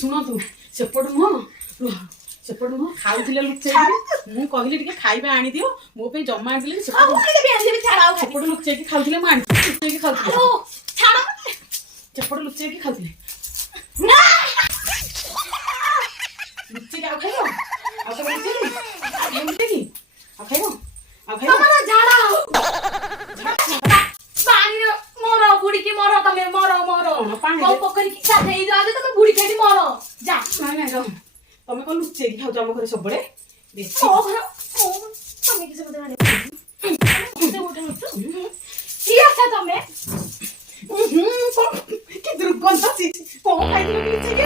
ଶୁଣନ୍ତୁ ସେପଟ ନୁହଁ ସେପଟ ନୁହଁ ଖାଉଥିଲେ ଲୁଚେଇକି ମୁଁ କହିଲି ଟିକେ ଖାଇବା ଆଣିଦିଅ ମୋ ପାଇଁ ଜମା ଆଣିଥିଲି ସେପଟ ଲୁଚେଇକି ଖାଉଥିଲେ ମୁଁ ଆଣିଥିଲି ଲୁଚେଇକି ଖାଉଥିଲି ସେପଟ ଲୁଚେଇକି ଖାଉଥିଲେ ଲୁଚେଇକି ଆଉ ଖାଇବ ଆଉ ଖାଇବ ଲୁଚେଇକି ଆଉ ଖାଇବ ଆଉ ଖାଇବ ମର ବୁଡିକି ମର ତମେ ମର ମର ପାଣି ପୋଖରୀ କି ଗାଧେଇ ଯାଉଛ ତମେ ବୁଡି ଖାଇକି ମର ଯା ନାଇଁ ନାଇଁ ତମେ କଣ ଲୁଚେଇକି ଖାଉଛ ଆମ ଘରେ ସବୁବେଳେ ବେଶୀ ତମେ କିଛି ମତେ କି ଆସ ତମେ କି ଦୁର୍ଗନ୍ଧ କଣ ଖାଇଥିଲ ଲୁଚେଇକି